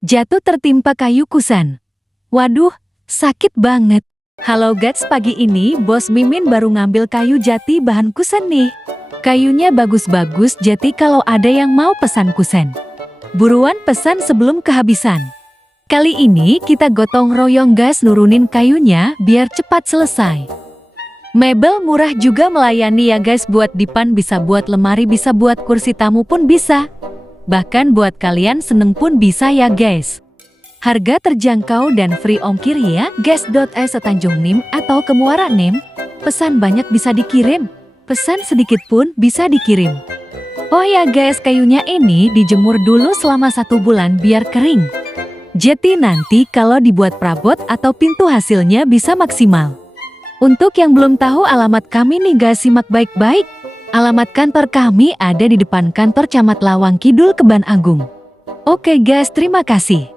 Jatuh tertimpa kayu kusen. Waduh, sakit banget. Halo guys, pagi ini Bos Mimin baru ngambil kayu jati bahan kusen nih. Kayunya bagus-bagus, jadi kalau ada yang mau pesan kusen, buruan pesan sebelum kehabisan. Kali ini kita gotong royong guys, nurunin kayunya biar cepat selesai. Mebel murah juga melayani ya guys, buat dipan bisa, buat lemari bisa, buat kursi tamu pun bisa. Bahkan buat kalian seneng pun bisa ya guys. Harga terjangkau dan free ongkir ya guys. Tanjung Nim atau ke Muara Nim. Pesan banyak bisa dikirim, pesan sedikit pun bisa dikirim. Oh ya guys, kayunya ini dijemur dulu selama 1 bulan biar kering. Jadi nanti kalau dibuat perabot atau pintu hasilnya bisa maksimal. Untuk yang belum tahu alamat kami nih guys, simak baik-baik. Alamat kantor kami ada di depan kantor Camat Lawang Kidul, Keban Agung. Oke guys, terima kasih.